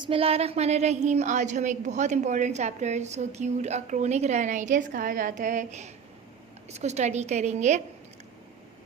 बिस्मिल्लाहिर्रहमानिर्रहीम। आज हम एक बहुत इंपॉर्टेंट चैप्टर जिसको एक्यूट क्रोनिक राइनाइटिस कहा जाता है इसको स्टडी करेंगे।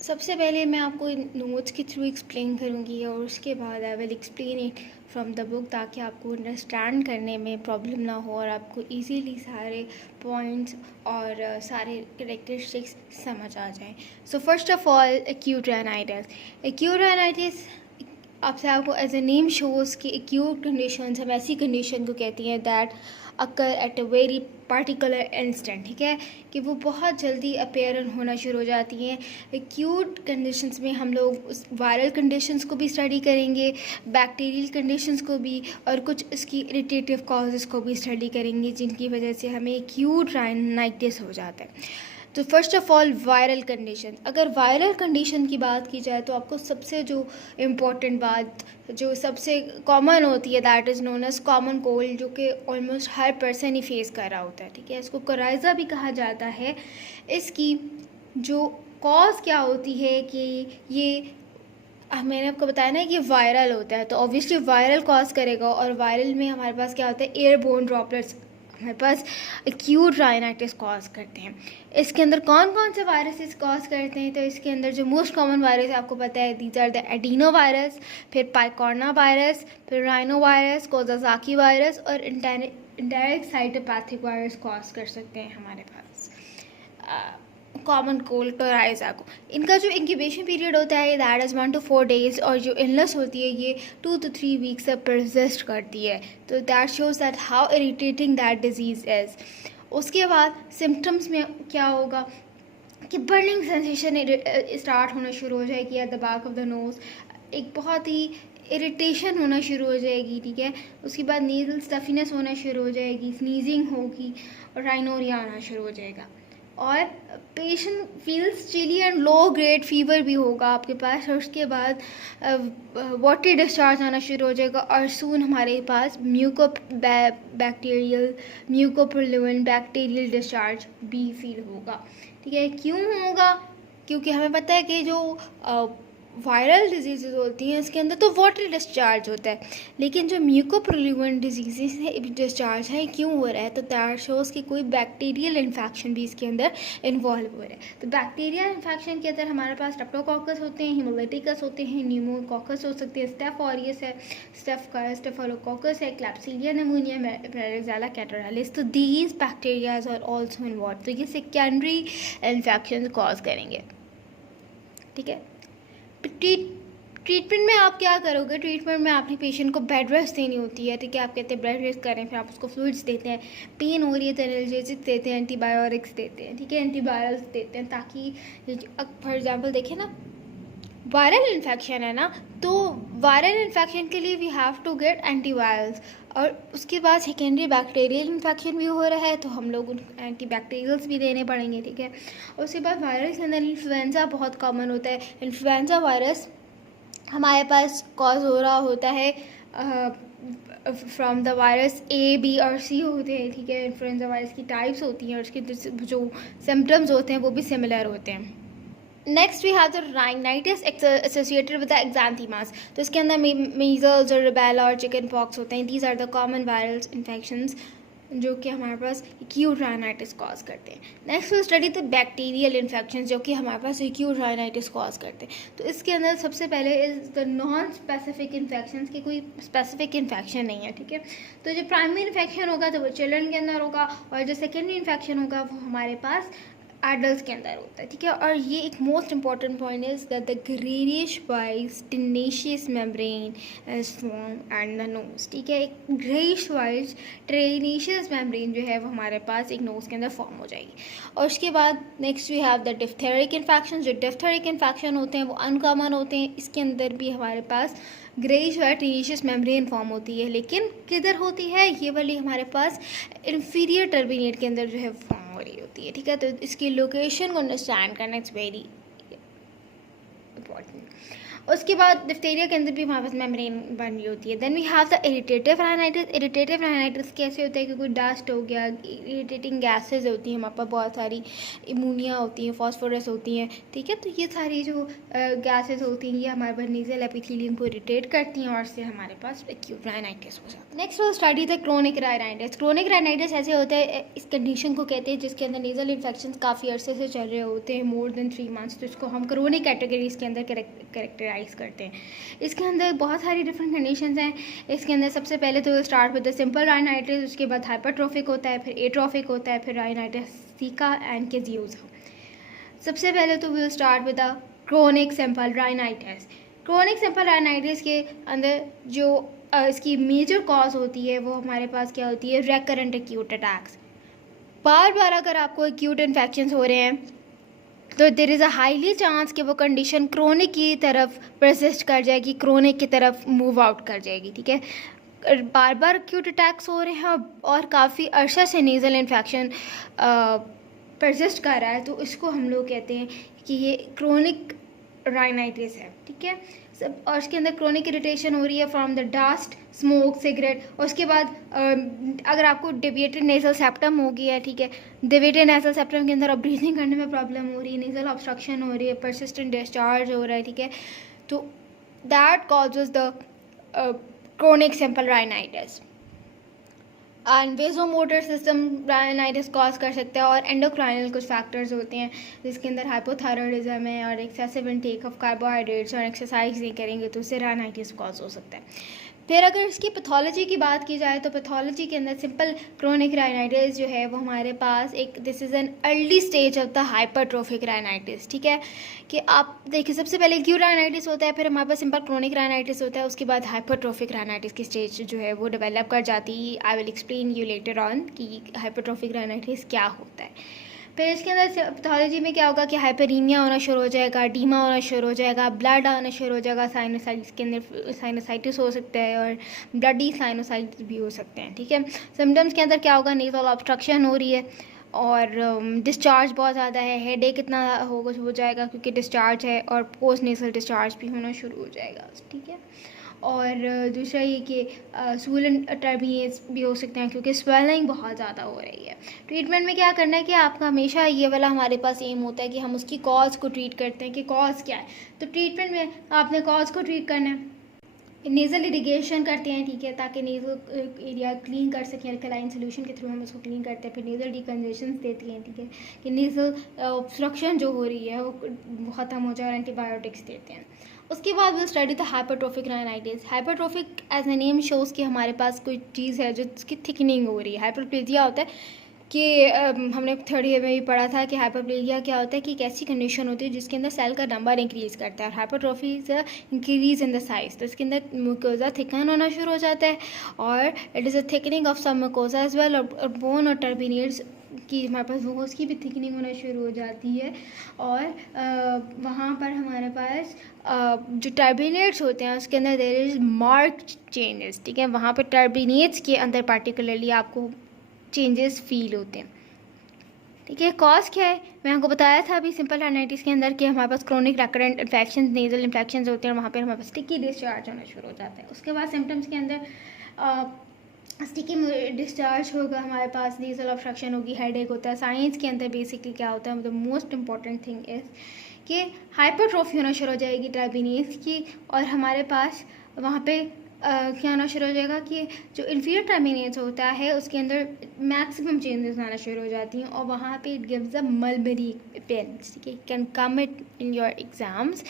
सबसे पहले मैं आपको नोट्स के थ्रू एक्सप्लेन करूँगी और उसके बाद I will explain it from the book ताकि आपको अंडरस्टैंड करने में प्रॉब्लम ना हो और आपको इजीली सारे पॉइंट्स और सारे कैरेक्टरिस्टिक्स समझ आ जाएं। So first of all acute rhinitis आपसे आपको एज ए नेम शोज़ कि एक्यूट कंडीशंस हम ऐसी कंडीशन को कहती हैं that occur at a very particular instant, ठीक है, कि वो बहुत जल्दी अपेयर होना शुरू हो जाती हैं। एक्यूट कंडीशंस में हम लोग उस वायरल कंडीशंस को भी स्टडी करेंगे, बैक्टीरियल कंडीशंस को भी, और कुछ इसकी इरिटेटिव कॉजेज़ को भी स्टडी करेंगे जिनकी वजह से हमें एक्यूट राइनाइटिस हो जाता है। तो first of all viral condition. अगर वायरल कंडीशन की बात की जाए तो आपको सबसे जो इम्पोर्टेंट बात जो सबसे कॉमन होती है that is known as common cold, जो कि ऑलमोस्ट हर पर्सन ही फेस कर रहा होता है, ठीक है। इसको कोराइज़ा भी कहा जाता है। इसकी जो कॉज क्या होती है कि ये मैंने आपको बताया ना कि वायरल होता है, तो ऑब्वियसली वायरल कॉज करेगा, और वायरल में हमारे पास क्या होता है, एयरबोर्न ड्रॉपलेट्स हमारे पास एक्यूट राइनाइटिस कॉज करते हैं। इसके अंदर कौन कौन से वायरसेस कॉज करते हैं, तो इसके अंदर जो मोस्ट कॉमन वायरस आपको पता है these are the adeno virus, फिर पाइकोर्ना वायरस, फिर राइनो वायरस, कोजासाकी वायरस और इंडायरेक्ट साइटोपैथिक वायरस कॉज कर सकते हैं हमारे पास कॉमन कोल्ड कोराइज़ा को। इनका जो इंक्यूबेशन पीरियड होता है दैट इज़ 1 to 4 days, और जो इलनेस होती है ये 2 to 3 वीक्स तक परसिस्ट करती है। तो that shows that how irritating that disease is. उसके बाद सिम्टम्स में क्या होगा कि बर्निंग सेंसेशन स्टार्ट होना शुरू हो जाएगी at the back of the nose, एक बहुत ही इरिटेशन होना शुरू हो जाएगी, ठीक है। उसके बाद नीजल स्टफीनेस होना शुरू हो जाएगी, स्नीजिंग होगी और राइनोरिया आना शुरू हो जाएगा, और patient feels chilly and low grade fever भी होगा आपके पास, और उसके बाद वाटरी डिस्चार्ज आना शुरू हो जाएगा, और सून हमारे पास म्यूकोप्रिल्यूएंट बैक्टीरियल डिस्चार्ज भी फील होगा, ठीक है। क्यों होगा? क्योंकि हमें पता है कि जो वायरल डिजीज़ होती हैं इसके अंदर तो वाटर डिस्चार्ज होता है, लेकिन जो म्यूकोप्रिल्यूएंट डिजीज़ है डिस्चार्ज है क्यों हो रहा है, तो दैट शोज़ कि कोई बैक्टीरियल इन्फेक्शन भी इसके अंदर इन्वॉल्व हो रहा है। तो बैक्टीरियल इन्फेक्शन के अंदर हमारे पास स्ट्रेप्टोकोकस होते हैं, हिमोलिटिकस होते हैं, न्यूमोकोकस हो सकते हैं, स्टेफ ऑरियस है, स्टेफोलोकोकस है, क्लैप्सिडिया निमोनिया, मेरेक्सेला कैटरालिस। तो these bacterias are also involve, तो ये सेकेंडरी इन्फेक्शन कॉज करेंगे, ठीक है। ट्रीटमेंट में आप क्या करोगे? ट्रीटमेंट में आपने पेशेंट को बेड रेस्ट देनी होती है, ठीक है। आप कहते हैं बेड रेस्ट करें, फिर आप उसको फ्लूइड्स देते हैं, पेन हो रही है तो एनाल्जेसिक्स देते हैं, एंटीबायोटिक्स देते हैं, ठीक है, एंटीवायरल्स देते हैं, ताकि फॉर एग्जांपल देखें ना, वायरल इन्फेक्शन है ना, तो वायरल इन्फेक्शन के लिए we have to get antivirals, और उसके बाद सेकेंडरी बैक्टीरियल इन्फेक्शन भी हो रहा है तो हम लोग एंटी बैक्टीरियल्स भी देने पड़ेंगे, ठीक है। और उसके बाद वायरस के अंदर इन्फ्लुएंजा बहुत कॉमन होता है। इन्फ्लुएंजा वायरस हमारे पास कॉज हो रहा होता है from the virus A, B और सी होते हैं, ठीक है। इन्फ्लुएंजा वायरस की टाइप्स होती हैं और उसके जो सिम्टम्स होते हैं वो भी सिमिलर होते हैं। Next we have the rhinitis associated with the exanthemas, तो इसके अंदर मीजल्स और रुबेला और चिकन पॉक्स होते हैं। These are the common viral infections जो कि हमारे पास एक्यूट राइनाइटिस कॉज करते हैं। Next will study the bacterial infection जो कि हमारे पास एक्यूट राइनाइटिस कॉज करते हैं। तो इसके अंदर सबसे पहले is the non specific infection, की कोई स्पेसिफिक इन्फेक्शन नहीं है, ठीक है। तो जो प्राइमरी इन्फेक्शन होगा तो वो चिल्ड्रन के अंदर होगा, और जो सेकेंडरी इन्फेक्शन होगा वो हमारे पास एडल्ट के अंदर होता है, ठीक है। और ये एक most important point is that the greyish white tenacious membrane is form and the nose, ठीक है। एक ग्रेइश वाइज टेनेशियस मेम्ब्रेन जो है वो हमारे पास एक नोज के अंदर फॉर्म हो जाएगी। और उसके बाद next we have the diphtheric infection. जो डिफ्थेरिक इन्फेक्शन होते हैं वो अनकॉमन होते हैं, इसके अंदर भी हमारे पास greyish white tenacious membrane form होती है, लेकिन किधर होती है, ये वाली हमारे पास इंफीरियर टर्बिनेट के अंदर जो है फॉर्म हो रही होती है, ठीक है। तो इसकी लोकेशन को अंडरस्टैंड करना इट्स वेरी इम्पॉर्टेंट। उसके बाद डिप्थीरिया के अंदर भी हमारे पास मेम्ब्रेन बन रही होती है। Then we have the irritative rhinitis. Irritative rhinitis कैसे होता है कि कोई डस्ट हो गया, इरिटेटिंग गैसेज होती हैं हमारे पास बहुत सारी, इमोनिया होती हैं, फॉस्फोरस होती हैं, ठीक है। तो ये सारी जो गैसेज होती हैं ये हमारे पास नेजल एपिथेलियम को इरिटेट करती हैं और इससे हमारे पास एक्यूट राइनाइटिस हो जाता है। नेक्स्ट वो स्टडी था क्रोनिक राइनाइटिस। क्रोनिक राइनाइटिस ऐसे होता है, इस कंडीशन को कहते हैं जिसके अंदर नेजल इन्फेक्शन काफ़ी अरसे से चल रहे होते हैं, मोर देन 3 मंथ्स। तो इसको हम क्रोनिक कैटेगरीज के अंदर कैरेक्टराइज करते हैं। इसके अंदर बहुत सारी डिफरेंट कंडीशंस हैं। इसके अंदर सबसे पहले तो start with the simple rhinitis, उसके बाद हाइपरट्रोफिक होता है, फिर एट्रोफिक होता है, फिर राइनाइटिस सिका एंड कैजियोसा। सबसे पहले तो will start with the chronic simple rhinitis. Chronic simple rhinitis के अंदर जो इसकी मेजर कॉज होती है वो हमारे पास क्या होती है, रेकरेंट एक्यूट अटैक्स। बार बार अगर आपको एक्यूट इन्फेक्शंस हो रहे हैं तो there is a highly chance कि वो कंडीशन क्रोनिक की तरफ परसिस्ट कर जाएगी, क्रोनिक की तरफ मूव आउट कर जाएगी, ठीक है। बार बार एक्यूट अटैक्स हो रहे हैं और काफ़ी अरसा से नेज़ल इन्फेक्शन परसिस्ट कर रहा है, तो इसको हम लोग कहते हैं कि ये क्रोनिक राइनाइटिस है, ठीक है। सब और इसके अंदर क्रोनिक इरिटेशन हो रही है from the dust, smoke, cigarette. और उसके बाद अगर आपको डेविएटेड नेजल सेप्टम हो गया है, ठीक है, डेविएटेड नेजल सेप्टम के अंदर अब ब्रीथिंग करने में प्रॉब्लम हो रही है, नेजल ऑब्स्ट्रक्शन हो रही है, परसिस्टेंट डिस्चार्ज हो रहा है, ठीक है, तो that causes the chronic simple rhinitis. And vasomotor system rhinitis cause कर सकता है। और एंडोक्राइनल कुछ फैक्टर्स होते हैं जिसके अंदर हाइपोथायरॉयडिज्म है और एक्सेसिव इनटेक ऑफ कार्बोहाइड्रेट्स और एक्सरसाइज नहीं करेंगे तो उससे राइनाइटिस कॉज हो सकता है। फिर अगर इसकी पैथोलॉजी की बात की जाए तो पैथोलॉजी के अंदर सिंपल क्रोनिक राइनाइटिस जो है वो हमारे पास एक this is an early stage of the hypertrophic rhinitis, ठीक है। कि आप देखिए सबसे पहले एक्यूट राइनाइटिस होता है, फिर हमारे पास सिंपल क्रोनिक राइनाइटिस होता है, उसके बाद हाइपरट्रोफिक राइनाइटिस की स्टेज जो है वो डेवलप कर जाती है। I will explain you later on कि हाइपरट्रोफिक राइनाइटिस क्या होता है। फिर इसके अंदर पैथोलॉजी में क्या होगा कि हाइपरीमिया होना शुरू हो जाएगा, डीमा होना शुरू हो जाएगा, ब्लड आना शुरू हो जाएगा, साइनोसाइटिस के अंदर साइनोसाइटिस हो सकता है और ब्लडी साइनोसाइटिस भी हो सकते हैं, ठीक है। सिम्टम्स के अंदर क्या होगा, नेज़ल ऑब्स्ट्रक्शन हो रही है और डिस्चार्ज बहुत ज़्यादा है, हेडेक इतना हो जाएगा क्योंकि डिस्चार्ज है, और पोस्ट नेज़ल डिस्चार्ज भी होना शुरू हो जाएगा, ठीक है। और दूसरा ये कि swollen टर्बिनेट्स भी हो सकते हैं क्योंकि स्वेलिंग बहुत ज़्यादा हो रही है। ट्रीटमेंट में क्या करना है कि आपका हमेशा ये वाला हमारे पास एम होता है कि हम उसकी कॉज को ट्रीट करते हैं कि कॉज क्या है। तो ट्रीटमेंट में आपने कॉज को ट्रीट करना है, नेज़ल इरिगेशन करते हैं, ठीक है, ताकि नेज़ल एरिया क्लीन कर सकें, अल्कलाइन सोल्यूशन के थ्रू हम उसको क्लीन करते हैं। फिर नेज़ल डिकंजेशन देती हैं, ठीक है, कि नेज़ल ऑब्स्ट्रक्शन जो हो रही है वो ख़त्म हो जाए और एंटीबायोटिक्स देते हैं। उसके बाद वो स्टडी था hypertrophic rhinitis. Hypertrophic as the name shows कि हमारे पास कोई चीज़ है जो जिसकी थिकनिंग हो रही है। हाइपरप्लेजिया होता है कि हमने थर्ड ईयर में भी पढ़ा था कि हाइपरप्लेजिया क्या होता है कि एक ऐसी कंडीशन होती है जिसके अंदर सेल का नंबर इंक्रीज़ करता है, और hypertrophy is increase in the size. तो इसके अंदर म्यूकोजा थिकन होना शुरू हो जाता है और it is a thickening of some mucosa as well, और बोन और टर्बिनेट्स की हमारे पास वो उसकी भी थिकनिंग होना शुरू हो जाती है। और वहाँ पर हमारे पास जो टर्बिनेट्स होते हैं उसके अंदर देयर इज़ मार्क चेंजेस, ठीक है, वहाँ पर टर्बिनेट्स के अंदर पार्टिकुलरली आपको चेंजेस फील होते हैं, ठीक है। कॉज क्या है, मैं आपको बताया था अभी सिंपल राइनाइटिस के अंदर कि हमारे पास chronic recurrent infection, nasal infection होते हैं और वहाँ पर हमारे पास स्टिकी डिस्चार्ज होना शुरू हो जाता है। उसके बाद सिम्टम्स के अंदर स्टिकी डिस्चार्ज होगा, हमारे पास नेजल ऑब्स्ट्रक्शन होगी, हेडेक होता है। साइंस के अंदर बेसिकली क्या होता है, the most important thing is कि हाइपरट्रोफी होना शुरू हो जाएगी टर्बिनेट्स की, और हमारे पास वहाँ पे क्या होना शुरू हो जाएगा कि जो इन्फीरियर टर्बिनेट्स होता है उसके अंदर मैक्सिमम चेंजेस आना शुरू हो जाती हैं, और वहाँ पे it gives a mulberry appearance, ठीक है, can come it in your exams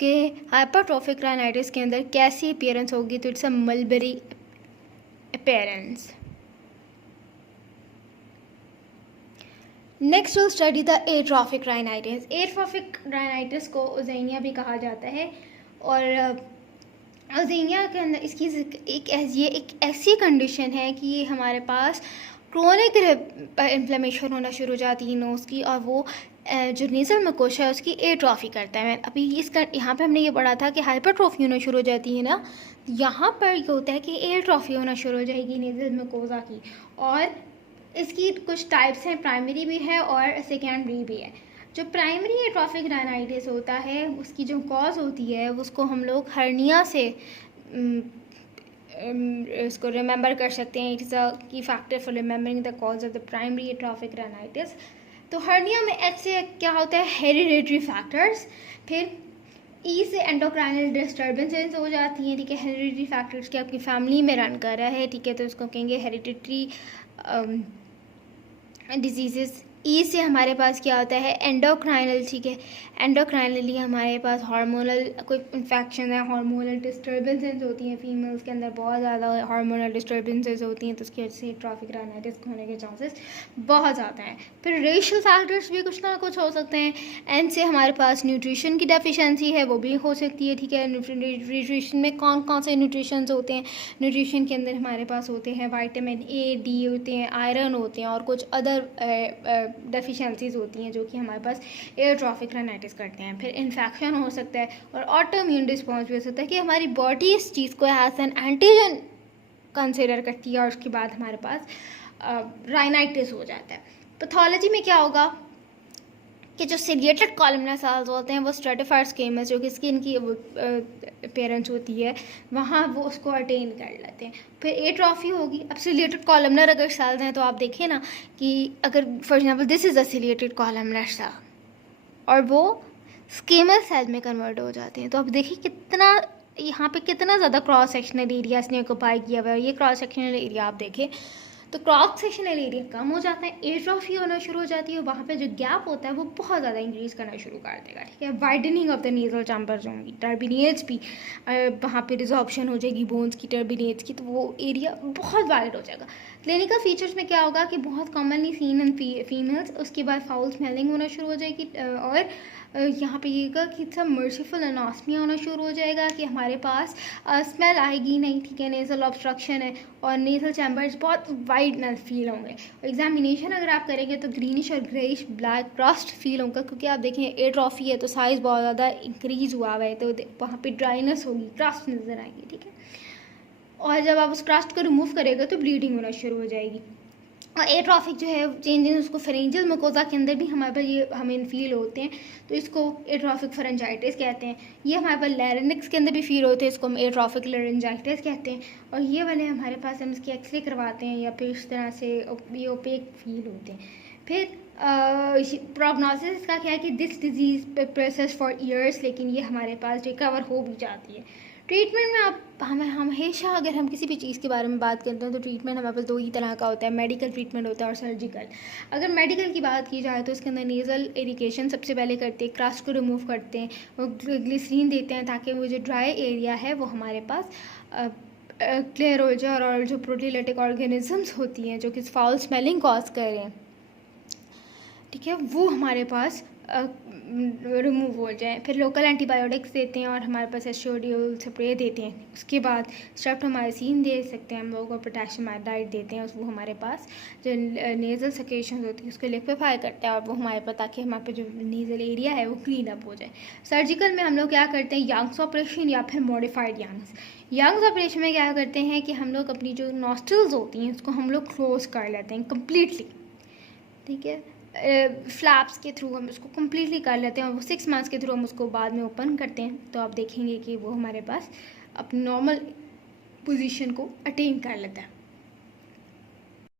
कि हाइपरट्रोफिक राइनाइटिस के अंदर कैसी अपीयरेंस होगी, तो it's a mulberry appearance. Next will study the atrophic rhinitis. Atrophic rhinitis को ओज़ेनिया भी कहा जाता है, और ओज़ेनिया के अंदर इसकी एक ऐसी कंडीशन है कि ये हमारे पास क्रोनिक इन्फ्लेमेशन होना शुरू हो जाती है नोज़ की, और वो जो नेज़ल मकोशा है उसकी एट्रोफी करता है। अभी यहाँ पे हमने ये पढ़ा था कि हाइपरट्रोफी होना शुरू हो जाती है ना, यहाँ पर ये होता है कि एट्रोफी होना शुरू हो जाएगी नेज़ल मकोशा की, और इसकी कुछ टाइप्स हैं, प्राइमरी भी है और सेकेंडरी भी है। जो प्राइमरी एट्रोफिक राइनाइटिस होता है उसकी जो कॉज होती है उसको हम लोग हर्निया से इसको रिमेंबर कर सकते हैं. इट इज़ अ की factor for remembering the cause of the primary atrophic rhinitis. तो हर्निया में एच से क्या होता है, हेरिडेटरी फैक्टर्स. फिर ई से एंडोक्राइनल डिस्टर्बेंसेस हो जाती हैं. ठीक है, हेरिडेटरी फैक्टर्स के आपकी फैमिली में रन कर रहा है. ठीक है, तो उसको कहेंगे हेरिडेटरी डिजीज़ेस. ई से हमारे पास क्या होता है, एंडोक्राइनल. ठीक है, एंडोक्राइनली हमारे पास हार्मोनल कोई इन्फेक्शन है, हार्मोनल डिस्टर्बेंसेस होती हैं. फीमेल्स के अंदर बहुत ज़्यादा हार्मोनल डिस्टर्बेंसेस होती हैं, तो उसकी वजह से एट्रोफिक राइनाइटिस होने के चांसेस बहुत ज़्यादा हैं. फिर रेशियल फैक्टर्स भी कुछ ना कुछ हो सकते हैं. एन से हमारे पास न्यूट्रिशन की डेफिशिएंसी है, वो भी हो सकती है. ठीक है, न्यूट्रिशन में कौन कौन से न्यूट्रिशंस होते हैं. न्यूट्रिशन के अंदर हमारे पास होते हैं विटामिन ए, डी होते हैं, आयरन होते हैं, और कुछ अदर डेफिशिएंसीज होती हैं जो कि हमारे पास एट्रोफिक राइनाइटिस करते हैं. फिर इन्फेक्शन हो सकता है और ऑटोइम्यून रिस्पॉन्स भी हो सकता है कि हमारी बॉडी इस चीज़ को एज एन एंटीजन कंसिडर करती है और उसके बाद हमारे पास राइनाइटिस हो जाता है. पैथोलॉजी में क्या होगा कि जो सिलिएटेड कॉलमनर सेल्स होते हैं वो स्ट्रेटिफाइड स्क्वेमस जो कि स्किन की अपीयरेंस होती है वहाँ वो उसको अटेन कर लेते हैं. फिर एट्रोफी होगी. अब सिलिएटेड कॉलमनर अगर सेल्स हैं तो आप देखें ना कि अगर for example this is a ciliated columnar cell और वो स्क्वेमस सेल में कन्वर्ट हो जाते हैं. तो आप देखिए कितना यहाँ पे कितना ज़्यादा क्रॉस सेक्शनल एरिया इसने ऑक्यूपाई किया हुआ है. ये क्रॉस सेक्शनल एरिया आप देखें तो क्रॉस सेक्शनल एरिया कम हो जाता है, एट्रोफी होना शुरू हो जाती है, वहाँ पे जो गैप होता है वो बहुत ज़्यादा इंक्रीज़ करना शुरू कर देगा. ठीक है, widening of the nasal chambers होंगी, टर्बिनेट्स भी वहाँ पे रिजॉर्प्शन हो जाएगी बोन्स की, टर्बिनेट्स की, तो वो एरिया बहुत वाइड हो जाएगा. क्लिनिकल फीचर्स में क्या होगा कि बहुत कॉमनली सीन इन फीमेल्स. उसके बाद फाउल स्मेलिंग होना शुरू हो जाएगी और यहाँ पे ये कि सब मर्सीफुल एनॉस्मिया होना शुरू हो जाएगा कि हमारे पास स्मेल आएगी नहीं. ठीक है, नेजल ऑब्स्ट्रक्शन है और नेजल चैम्बर्स बहुत वाइड न फील होंगे. एग्जामिनेशन अगर आप करेंगे तो ग्रीनिश और ग्रेइश ब्लैक क्रस्ट फील होगा क्योंकि आप देखें एट्रोफी है तो साइज़ बहुत ज़्यादा इंक्रीज़ हुआ है तो वहाँ पे ड्राइनेस होगी, क्रस्ट नज़र आएगी. ठीक है, और जब आप उस क्रस्ट को रिमूव करेंगे तो ब्लीडिंग होना शुरू हो जाएगी. और एट्रोफिक जो है चेंजेस उसको फेरेंजियल मुकोजा के अंदर भी हमारे पास ये हमें फील होते हैं तो इसको एट्रोफिक फेरेंजाइटिस कहते हैं. ये हमारे पास लैरिंक्स के अंदर भी फील होते हैं, इसको हम एट्रोफिक लैरिंजाइटिस कहते हैं. और ये वाले हमारे पास हम इसकी एक्सरे करवाते हैं या फिर इस तरह से ये ओपेक फील होते हैं. फिर प्रोग्नोसिस का क्या है कि this disease process for years, लेकिन ये हमारे पास रिकवर हो भी जाती है. ट्रीटमेंट में आप हमें हमेशा अगर हम किसी भी चीज़ के बारे में बात करते हैं तो ट्रीटमेंट हमारे पास दो ही तरह का होता है, मेडिकल ट्रीटमेंट होता है और सर्जिकल. अगर मेडिकल की बात की जाए तो इसके अंदर नेज़ल इरिगेशन सबसे पहले करते हैं, क्रस्ट को रिमूव करते हैं, वो ग्लिसरीन देते हैं ताकि वो जो ड्राई एरिया है वो हमारे पास क्लियर हो जाए और जो प्रोटीलेटिक ऑर्गेनिजम्स होती हैं जो कि फाउल स्मेलिंग कॉज कर रहे हैं, ठीक है, वो हमारे पास रिमूव हो जाए. फिर लोकल एंटीबायोटिक्स देते हैं और हमारे पास एस्ट्रोडियोल स्प्रे देते हैं. उसके बाद स्ट्रेप्टोमाइसिन दे सकते हैं हम लोग और पोटेशियम आयोडाइड देते हैं. वो हमारे पास जो नेज़ल सेक्रेशन होती है उसको लिक्विफाई करता है और वो हमारे पास ताकि हमारे पास जो नेज़ल एरिया है वो क्लीन अप हो जाए. सर्जिकल में हम लोग क्या करते हैं, यंग्स ऑपरेशन या फिर मॉडिफाइड यंग्स ऑपरेशन में क्या करते हैं कि हम लोग अपनी जो नॉस्ट्रल्स होती हैं उसको हम लोग क्लोज कर लेते हैं कम्प्लीटली. ठीक है, फ्लैप्स के थ्रू हम उसको कम्प्लीटली कर लेते हैं और वो 6 मंथ्स के थ्रू हम उसको बाद में ओपन करते हैं तो आप देखेंगे कि वो हमारे पास अपनी नॉर्मल पोजीशन को अटेन कर लेता है.